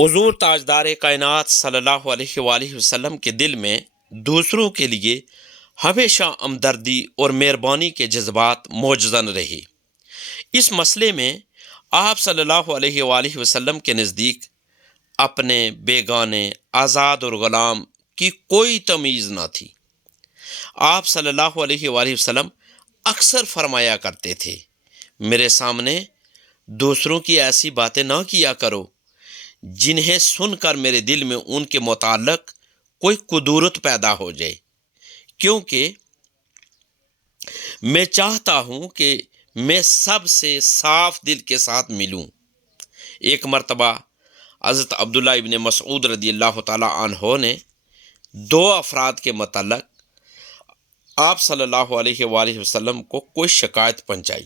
حضور تاجدار کائنات صلی اللہ علیہ وآلہ وسلم کے دل میں دوسروں کے لیے ہمیشہ ہمدردی اور مہربانی کے جذبات موجزن رہے۔ اس مسئلے میں آپ صلی اللہ علیہ وآلہ وسلم کے نزدیک اپنے، بیگانے، آزاد اور غلام کی کوئی تمیز نہ تھی۔ آپ صلی اللہ علیہ وآلہ وسلم اکثر فرمایا کرتے تھے، میرے سامنے دوسروں کی ایسی باتیں نہ کیا کرو جنہیں سن کر میرے دل میں ان کے متعلق کوئی کدورت پیدا ہو جائے، کیونکہ میں چاہتا ہوں کہ میں سب سے صاف دل کے ساتھ ملوں۔ ایک مرتبہ حضرت عبداللہ ابن مسعود رضی اللہ تعالی عنہ نے دو افراد کے متعلق آپ صلی اللہ علیہ وآلہ وسلم کو کوئی شکایت پہنچائی۔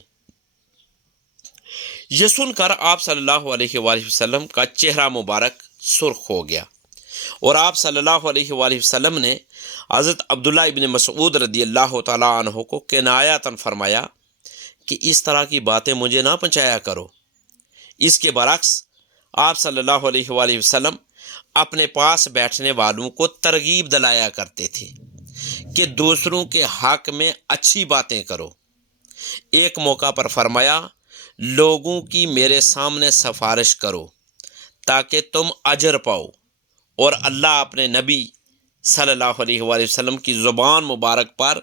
یہ سن کر آپ صلی اللہ علیہ وآلہ وسلم کا چہرہ مبارک سرخ ہو گیا، اور آپ صلی اللہ علیہ وآلہ وسلم نے حضرت عبداللہ ابن مسعود رضی اللہ تعالی عنہ کو کنایتاً فرمایا کہ اس طرح کی باتیں مجھے نہ پہنچایا کرو۔ اس کے برعکس آپ صلی اللہ علیہ وآلہ وسلم اپنے پاس بیٹھنے والوں کو ترغیب دلایا کرتے تھے کہ دوسروں کے حق میں اچھی باتیں کرو۔ ایک موقع پر فرمایا، لوگوں کی میرے سامنے سفارش کرو تاکہ تم اجر پاؤ، اور اللہ اپنے نبی صلی اللہ علیہ وآلہ وسلم کی زبان مبارک پر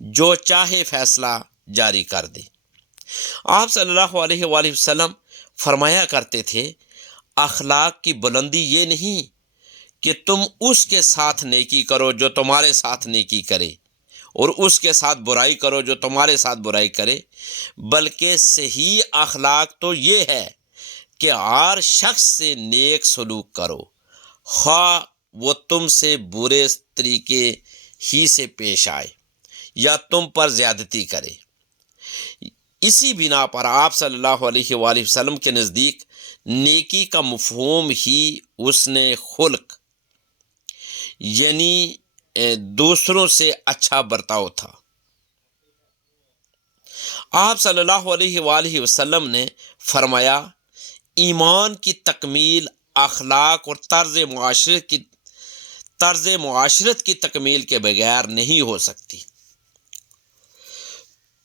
جو چاہے فیصلہ جاری کر دے۔ آپ صلی اللہ علیہ وآلہ وسلم فرمایا کرتے تھے، اخلاق کی بلندی یہ نہیں کہ تم اس کے ساتھ نیکی کرو جو تمہارے ساتھ نیکی کرے، اور اس کے ساتھ برائی کرو جو تمہارے ساتھ برائی کرے، بلکہ صحیح اخلاق تو یہ ہے کہ ہر شخص سے نیک سلوک کرو، خواہ وہ تم سے برے طریقے ہی سے پیش آئے یا تم پر زیادتی کرے۔ اسی بنا پر آپ صلی اللہ علیہ وآلہ وسلم کے نزدیک نیکی کا مفہوم ہی حسن خلق، یعنی دوسروں سے اچھا برتاؤ تھا۔ آپ صلی اللہ علیہ وآلہ وسلم نے فرمایا، ایمان کی تکمیل اخلاق اور طرز معاشرت کی تکمیل کے بغیر نہیں ہو سکتی۔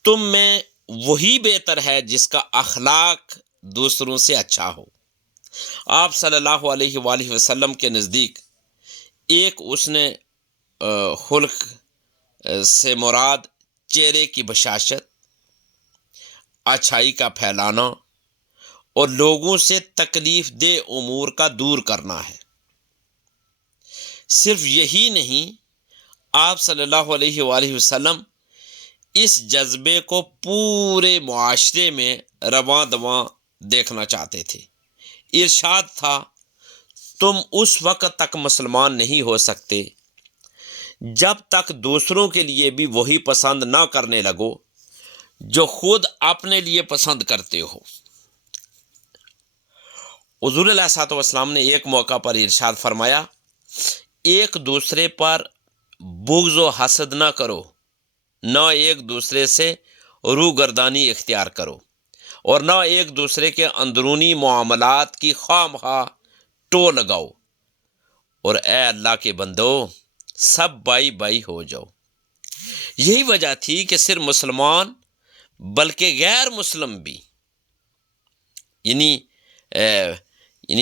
تم میں وہی بہتر ہے جس کا اخلاق دوسروں سے اچھا ہو۔ آپ صلی اللہ علیہ وآلہ وسلم کے نزدیک ایک حسن خلق سے مراد چہرے کی بشاشت، اچھائی کا پھیلانا اور لوگوں سے تکلیف دہ امور کا دور کرنا ہے۔ صرف یہی نہیں، آپ صلی اللہ علیہ وآلہ وسلم اس جذبے کو پورے معاشرے میں رواں دواں دیکھنا چاہتے تھے۔ ارشاد تھا، تم اس وقت تک مسلمان نہیں ہو سکتے جب تک دوسروں کے لیے بھی وہی پسند نہ کرنے لگو جو خود اپنے لیے پسند کرتے ہو۔ حضور علیہ الصلوۃ والسلام نے ایک موقع پر ارشاد فرمایا، ایک دوسرے پر بغض و حسد نہ کرو، نہ ایک دوسرے سے روگردانی اختیار کرو، اور نہ ایک دوسرے کے اندرونی معاملات کی خواہ مخواہ ٹو لگاؤ، اور اے اللہ کے بندو سب بھائی بھائی ہو جاؤ۔ یہی وجہ تھی کہ صرف مسلمان بلکہ غیر مسلم بھی، یعنی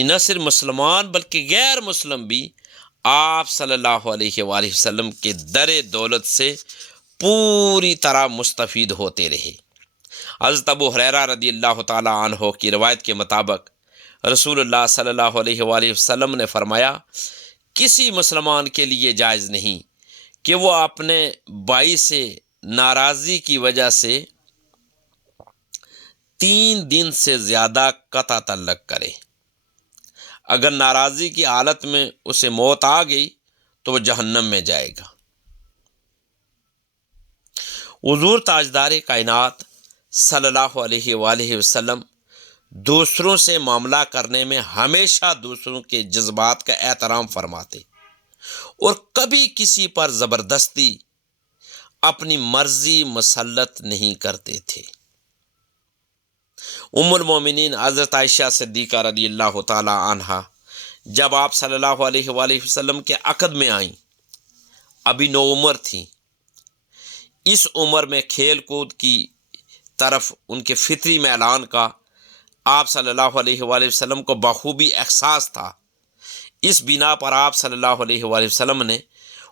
نہ صرف مسلمان بلکہ غیر مسلم بھی آپ صلی اللہ علیہ وآلہ وسلم کے در دولت سے پوری طرح مستفید ہوتے رہے۔ حضرت ابو ہریرہ رضی اللہ تعالی عنہ کی روایت کے مطابق رسول اللہ صلی اللہ علیہ وآلہ وسلم نے فرمایا، کسی مسلمان کے لیے جائز نہیں کہ وہ اپنے بھائی سے ناراضی کی وجہ سے 3 دن سے زیادہ قطع تعلق کرے۔ اگر ناراضی کی حالت میں اسے موت آ گئی تو وہ جہنم میں جائے گا۔ حضور تاجدار کائنات صلی اللہ علیہ وآلہ وسلم دوسروں سے معاملہ کرنے میں ہمیشہ دوسروں کے جذبات کا احترام فرماتے اور کبھی کسی پر زبردستی اپنی مرضی مسلط نہیں کرتے تھے۔ ام المومنین حضرت عائشہ صدیقہ رضی اللہ تعالی عنہا جب آپ صلی اللہ علیہ وآلہ وسلم کے عقد میں آئیں، ابھی نو عمر تھیں، اس عمر میں کھیل کود کی طرف ان کے فطری میلان کا آپ صلی اللہ علیہ وآلہ وسلم کو بخوبی احساس تھا۔ اس بنا پر آپ صلی اللہ علیہ وآلہ وسلم نے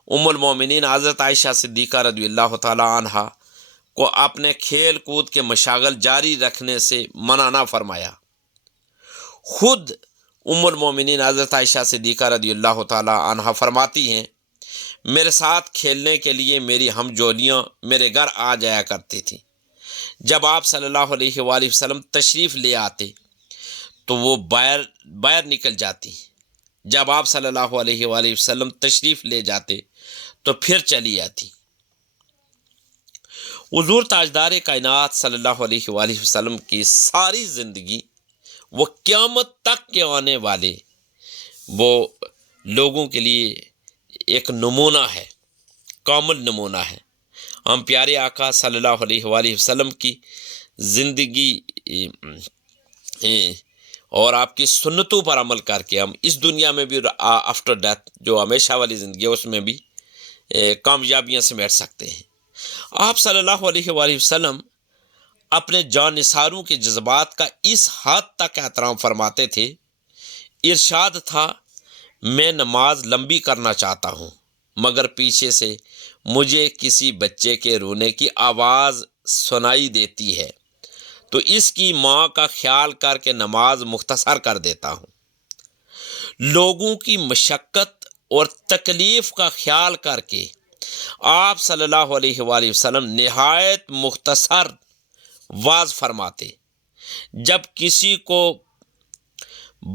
ام المومنین حضرت عائشہ صدیقہ رضی اللہ تعالی عنہا کو اپنے کھیل کود کے مشاغل جاری رکھنے سے منع نہ فرمایا۔ خود ام المومنین حضرت عائشہ صدیقہ رضی اللہ تعالی عنہا فرماتی ہیں، میرے ساتھ کھیلنے کے لیے میری ہم جولیاں میرے گھر آ جایا کرتی تھیں۔ جب آپ صلی اللہ علیہ وآلہ وسلم تشریف لے آتے تو وہ باہر نکل جاتی، جب آپ صلی اللہ علیہ وآلہ وسلم تشریف لے جاتے تو پھر چلی آتی۔ حضور تاجدار کائنات صلی اللہ علیہ وآلہ وسلم کی ساری زندگی وہ قیامت تک کے آنے والے وہ لوگوں کے لیے ایک نمونہ ہے، کامل نمونہ ہے۔ ہم پیارے آقا صلی اللہ علیہ وآلہ وسلم کی زندگی اور آپ کی سنتوں پر عمل کر کے ہم اس دنیا میں بھی آفٹر ڈیتھ جو ہمیشہ والی زندگی ہے اس میں بھی کامیابیاں سمیٹ سکتے ہیں۔ آپ صلی اللہ علیہ وآلہ وسلم اپنے جان نثاروں کے جذبات کا اس حد تک احترام فرماتے تھے، ارشاد تھا، میں نماز لمبی کرنا چاہتا ہوں مگر پیچھے سے مجھے کسی بچے کے رونے کی آواز سنائی دیتی ہے تو اس کی ماں کا خیال کر کے نماز مختصر کر دیتا ہوں۔ لوگوں کی مشقت اور تکلیف کا خیال کر کے آپ صلی اللہ علیہ وآلہ وسلم نہایت مختصر واز فرماتے۔ جب کسی کو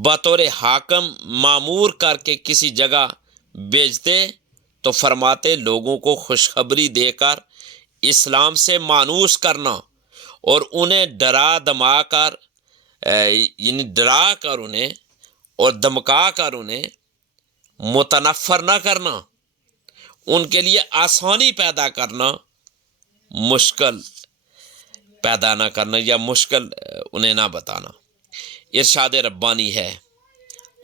بطور حاکم مامور کر کے کسی جگہ بھیجتے تو فرماتے لوگوں کو خوشخبری دے کر اسلام سے مانوس کرنا اور انہیں ڈرا کر انہیں اور دمکا کر انہیں متنفر نہ کرنا، ان کے لیے آسانی پیدا کرنا، مشکل پیدا نہ کرنا یا مشکل انہیں نہ بتانا۔ ارشاد ربانی ہے،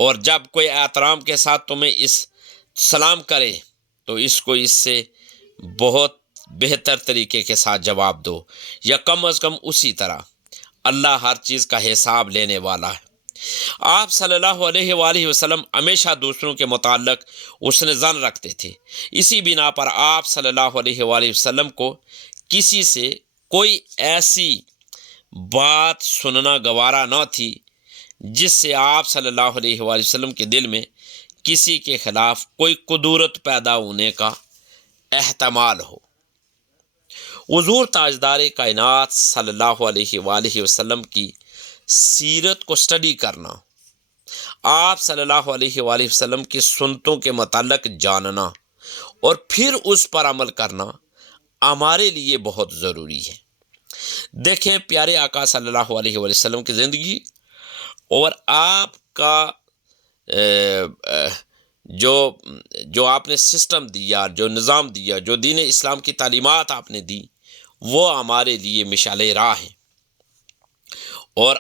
اور جب کوئی احترام کے ساتھ تمہیں اس سلام کرے تو اس کو اس سے بہت بہتر طریقے کے ساتھ جواب دو، یا کم از کم اسی طرح۔ اللہ ہر چیز کا حساب لینے والا ہے۔ آپ صلی اللہ علیہ وآلہ وسلم ہمیشہ دوسروں کے متعلق حسن ظن رکھتے تھے، اسی بنا پر آپ صلی اللہ علیہ وآلہ وسلم کو کسی سے کوئی ایسی بات سننا گوارا نہ تھی جس سے آپ صلی اللہ علیہ وآلہ وسلم کے دل میں کسی کے خلاف کوئی قدورت پیدا ہونے کا احتمال ہو۔ حضور تاجدار کائنات صلی اللہ علیہ وآلہ وسلم کی سیرت کو سٹڈی کرنا، آپ صلی اللہ علیہ وآلہ وسلم کی سنتوں کے متعلق جاننا اور پھر اس پر عمل کرنا ہمارے لیے بہت ضروری ہے۔ دیکھیں پیارے آقا صلی اللہ علیہ وآلہ وسلم کی زندگی اور آپ کا جو آپ نے سسٹم دیا، جو نظام دیا، جو دین اسلام کی تعلیمات آپ نے دی، وہ ہمارے لیے مشعل راہ ہیں۔ اور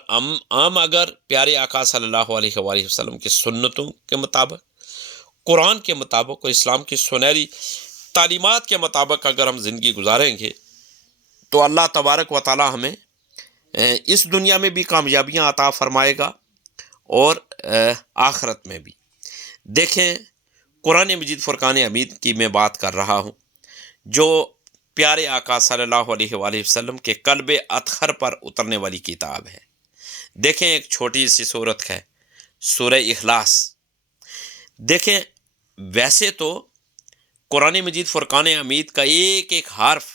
ہم اگر پیارے آقا صلی اللہ علیہ وآلہ وسلم کی سنتوں کے مطابق، قرآن کے مطابق اور اسلام کی سنہری تعلیمات کے مطابق اگر ہم زندگی گزاریں گے تو اللہ تبارک و تعالی ہمیں اس دنیا میں بھی کامیابیاں عطا فرمائے گا اور آخرت میں بھی۔ دیکھیں قرآن مجید فرقان حمید کی میں بات کر رہا ہوں، جو پیارے آقا صلی اللہ علیہ وآلہ وسلم کے قلب اطہر پر اترنے والی کتاب ہے۔ دیکھیں ایک چھوٹی سی سورت ہے، سورہ اخلاص۔ دیکھیں ویسے تو قرآن مجید فرقان حمید کا ایک ایک حرف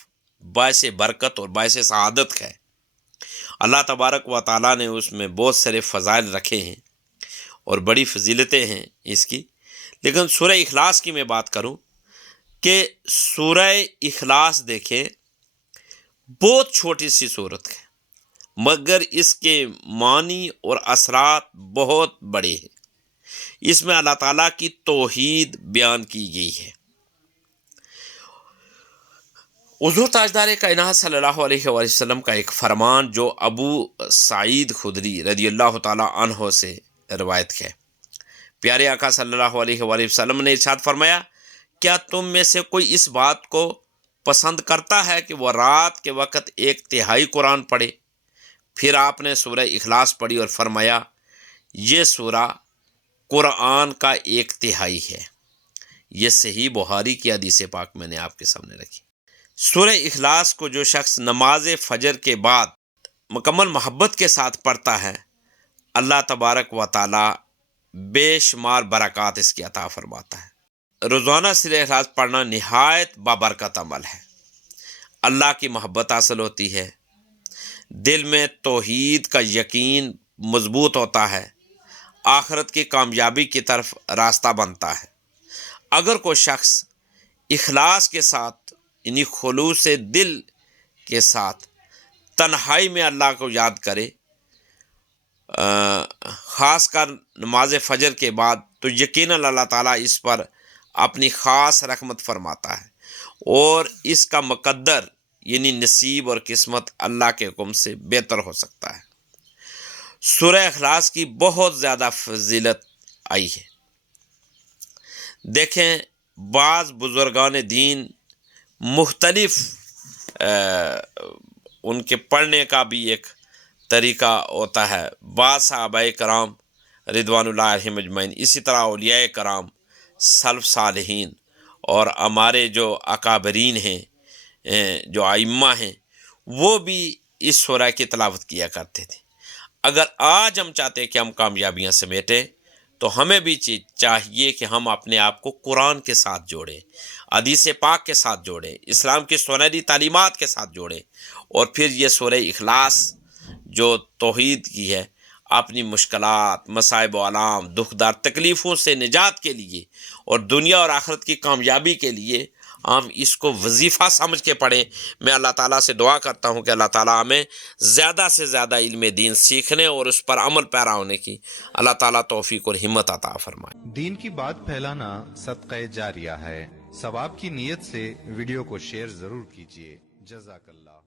باعث برکت اور باعث سعادت ہے۔ اللہ تبارک و تعالیٰ نے اس میں بہت سارے فضائل رکھے ہیں اور بڑی فضیلتیں ہیں اس کی، لیکن سورہ اخلاص کی میں بات کروں کہ سورہ اخلاص دیکھیں بہت چھوٹی سی صورت ہے مگر اس کے معنی اور اثرات بہت بڑے ہیں۔ اس میں اللہ تعالیٰ کی توحید بیان کی گئی ہے۔ حضور تاجدار کائنات صلی اللہ علیہ وآلہ وسلم کا ایک فرمان جو ابو سعید خدری رضی اللہ تعالیٰ عنہ سے روایت ہے، پیارے آقا صلی اللہ علیہ وآلہ وسلم نے ارشاد فرمایا، کیا تم میں سے کوئی اس بات کو پسند کرتا ہے کہ وہ رات کے وقت 1/3 قرآن پڑھے؟ پھر آپ نے سورہ اخلاص پڑھی اور فرمایا، یہ سورہ قرآن کا 1/3 ہے۔ یہ صحیح بخاری کی حدیث پاک میں نے آپ کے سامنے رکھی۔ سورہ اخلاص کو جو شخص نماز فجر کے بعد مکمل محبت کے ساتھ پڑھتا ہے، اللہ تبارک و تعالی بے شمار برکات اس کی عطا فرماتا ہے۔ روزانہ سورہ اخلاص پڑھنا نہایت بابرکت عمل ہے۔ اللہ کی محبت حاصل ہوتی ہے، دل میں توحید کا یقین مضبوط ہوتا ہے، آخرت کی کامیابی کی طرف راستہ بنتا ہے۔ اگر کوئی شخص اخلاص کے ساتھ یعنی خلوص دل کے ساتھ تنہائی میں اللہ کو یاد کرے، خاص کر نماز فجر کے بعد، تو یقیناً اللہ تعالیٰ اس پر اپنی خاص رحمت فرماتا ہے اور اس کا مقدر یعنی نصیب اور قسمت اللہ کے حکم سے بہتر ہو سکتا ہے۔ سورہ اخلاص کی بہت زیادہ فضیلت آئی ہے۔ دیکھیں، بعض بزرگان دین مختلف ان کے پڑھنے کا بھی ایک طریقہ ہوتا ہے۔ بعض صحابہ کرام رضوان اللہ علیہم اجمعین، اسی طرح اولیاء کرام، سلف صالحین اور ہمارے جو اکابرین ہیں، جو ائمہ ہیں، وہ بھی اس سورہ کی تلاوت کیا کرتے تھے۔ اگر آج ہم چاہتے ہیں کہ ہم کامیابیاں سمیٹیں، تو ہمیں بھی چاہیے کہ ہم اپنے آپ کو قرآن کے ساتھ جوڑیں، حدیث پاک کے ساتھ جوڑیں، اسلام کی سنہری تعلیمات کے ساتھ جوڑیں، اور پھر یہ سورہ اخلاص جو توحید کی ہے، اپنی مشکلات، مصائب و آلام، دکھ دار تکلیفوں سے نجات کے لیے اور دنیا اور آخرت کی کامیابی کے لیے ہم اس کو وظیفہ سمجھ کے پڑھیں۔ میں اللہ تعالیٰ سے دعا کرتا ہوں کہ اللہ تعالیٰ ہمیں زیادہ سے زیادہ علم دین سیکھنے اور اس پر عمل پیرا ہونے کی اللہ تعالیٰ توفیق اور ہمت عطا فرمائے۔ دین کی بات پھیلانا صدقہ جاریہ ہے۔ ثواب کی نیت سے ویڈیو کو شیئر ضرور کیجیے۔ جزاک اللہ۔